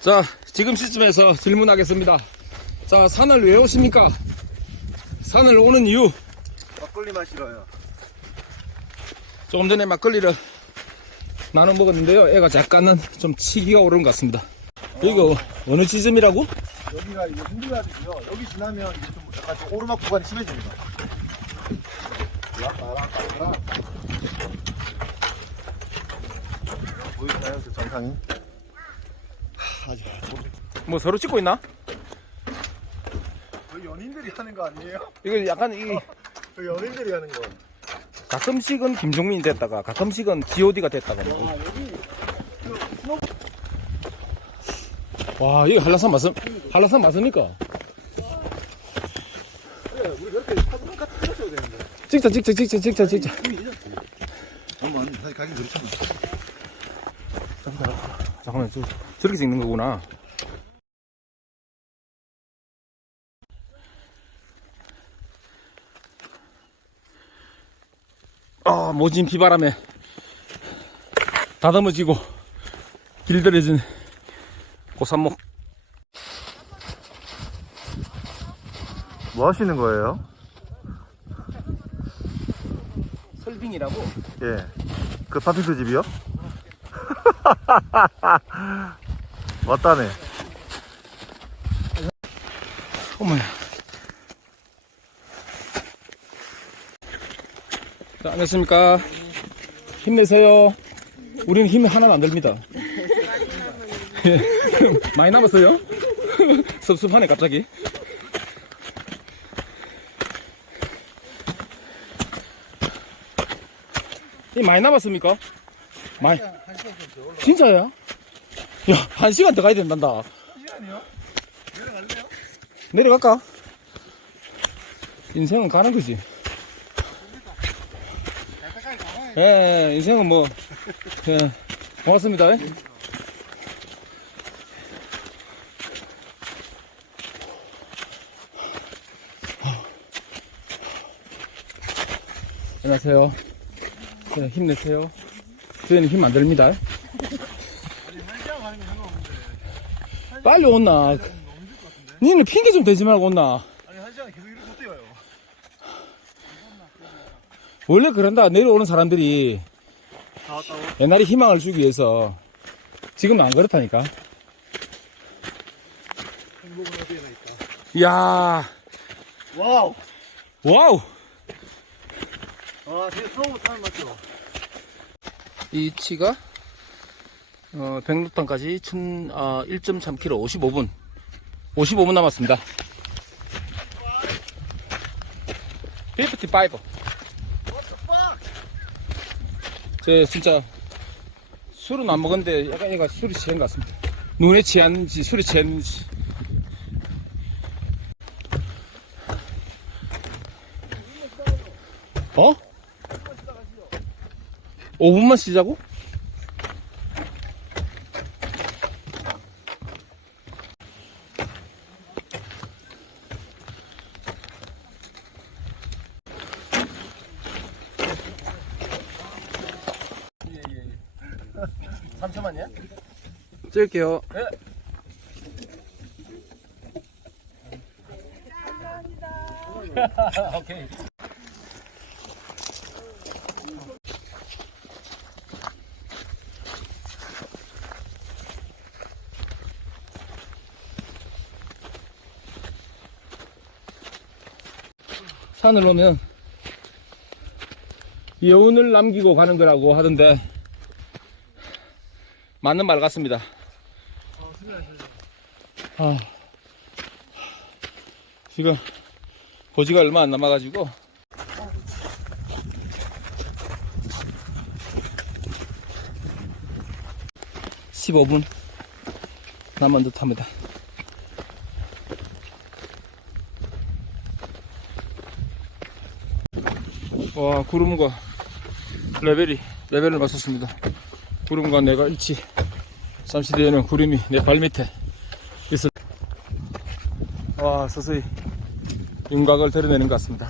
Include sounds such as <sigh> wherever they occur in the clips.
자, 지금 시점에서 질문하겠습니다. 자, 산을 왜 오십니까? 산을 오는 이유. 막걸리 마시러요. 조금 전에 막걸리를 나눠 먹었는데요. 애가 약간은 좀 치기가 오른 것 같습니다. 이거 어느 지점이라고? 여기가 이제 흔들려야되고요 여기 지나면 이제 좀 약간 좀 오르막 구간이 심해집니다. 보이시나요? 그 정상이? 뭐 서로 찍고 있나? 연인들이 하는 거 아니에요? 이거 약간 이 연인들이 하는 거. 가끔씩은 김종민이 됐다가 가끔씩은 G.O.D가 됐다가 뭐. 아 여기 와 이거 한라산 맞음 한라산 맞습니까? 우리 그렇게 사진 되는데. 찍자 찍자 찍자 찍자 찍자 이미 늦었지. 사실 가긴 그렇잖아. 잠깐만 저, 저렇게 찍는 거구나 아 모진 비바람에 다듬어지고 길들여진 고산목 뭐 하시는 거예요? 설빙이라고 예. 그 팥빙수 집이요? <laughs> 왔다네. 어머야 자 안녕하십니까 힘내세요 우리는 힘이 하나도 안 듭니다 예. 많이 남았어요? <laughs> 섭섭하네 갑자기 이 많이 남았습니까? 많이 진짜야? 야, 한 시간 더 가야 된단다. 시간이요? 내려갈래요? 내려갈까? 인생은 가는 거지. 예, 예, 인생은 뭐, 예, 고맙습니다. 예. 안녕하세요. 네, 힘내세요. 저희는 힘안 상관없는데. 빨리 온나. 니는 핑계 좀 대지 말고 온나. 아니, 한 시간 계속 이렇게 못 뛰어요. 원래 그런다. 내려오는 사람들이? 옛날에 희망을 주기 위해서 지금은 안 그렇다니까. 행복은 어디에나 있다. 이야, 와우! 와우! 와, 되게 처음 타는 맞죠? 이 치가 어, 백록탄까지 천, 아, 1.3km 55분. 55분 남았습니다. 55. 제 진짜 술은 안 먹었는데 약간 얘가 술이 취한 것 같습니다. 눈에 취한지 술이 취했는지. 어? 5분만 쉬자고? 잠시만요. 찍을게요. 네. <laughs> 오케이. 산을 오면 여운을 남기고 가는 거라고 하던데 맞는 말 같습니다. 아, 지금 고지가 얼마 안 남아가지고. (15분) 남은 듯 합니다. 와 구름과 레벨이 레벨을 맞췄습니다 구름과 내가 일치 잠시 뒤에는 구름이 내 발밑에 있을 와 서서히 윤곽을 드러내는 것 같습니다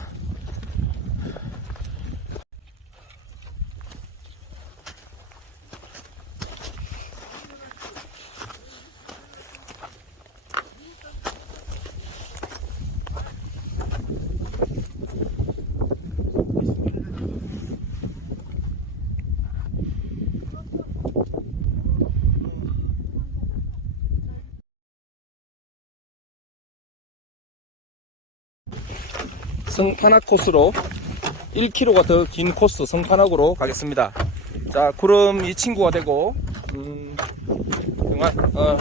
성판악 코스로 1km가 더 긴 코스 성판악으로 가겠습니다. 자, 구름 이 친구가 되고, 음, 정말, 어,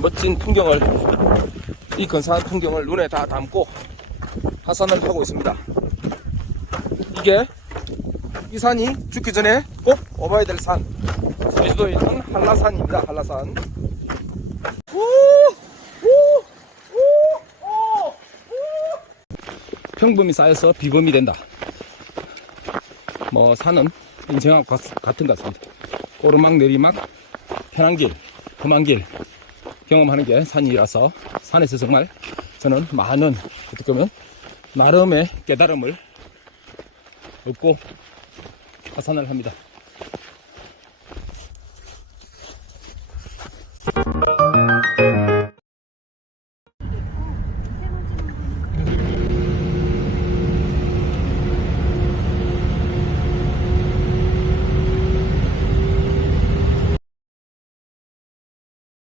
멋진 풍경을, 이 근사한 풍경을 눈에 다 담고 하산을 하고 있습니다. 이게, 이 산이 죽기 전에 꼭 와봐야 될 산. 제주도에 있는 한라산입니다. 한라산. 평범이 쌓여서 비범이 된다. 뭐 산은 인생하고 같- 같은 것 같습니다. 오르막 내리막 편한 길, 험한 길 경험하는 게 산이라서 산에서 정말 저는 많은 어떻게 보면 나름의 깨달음을 얻고 하산을 합니다.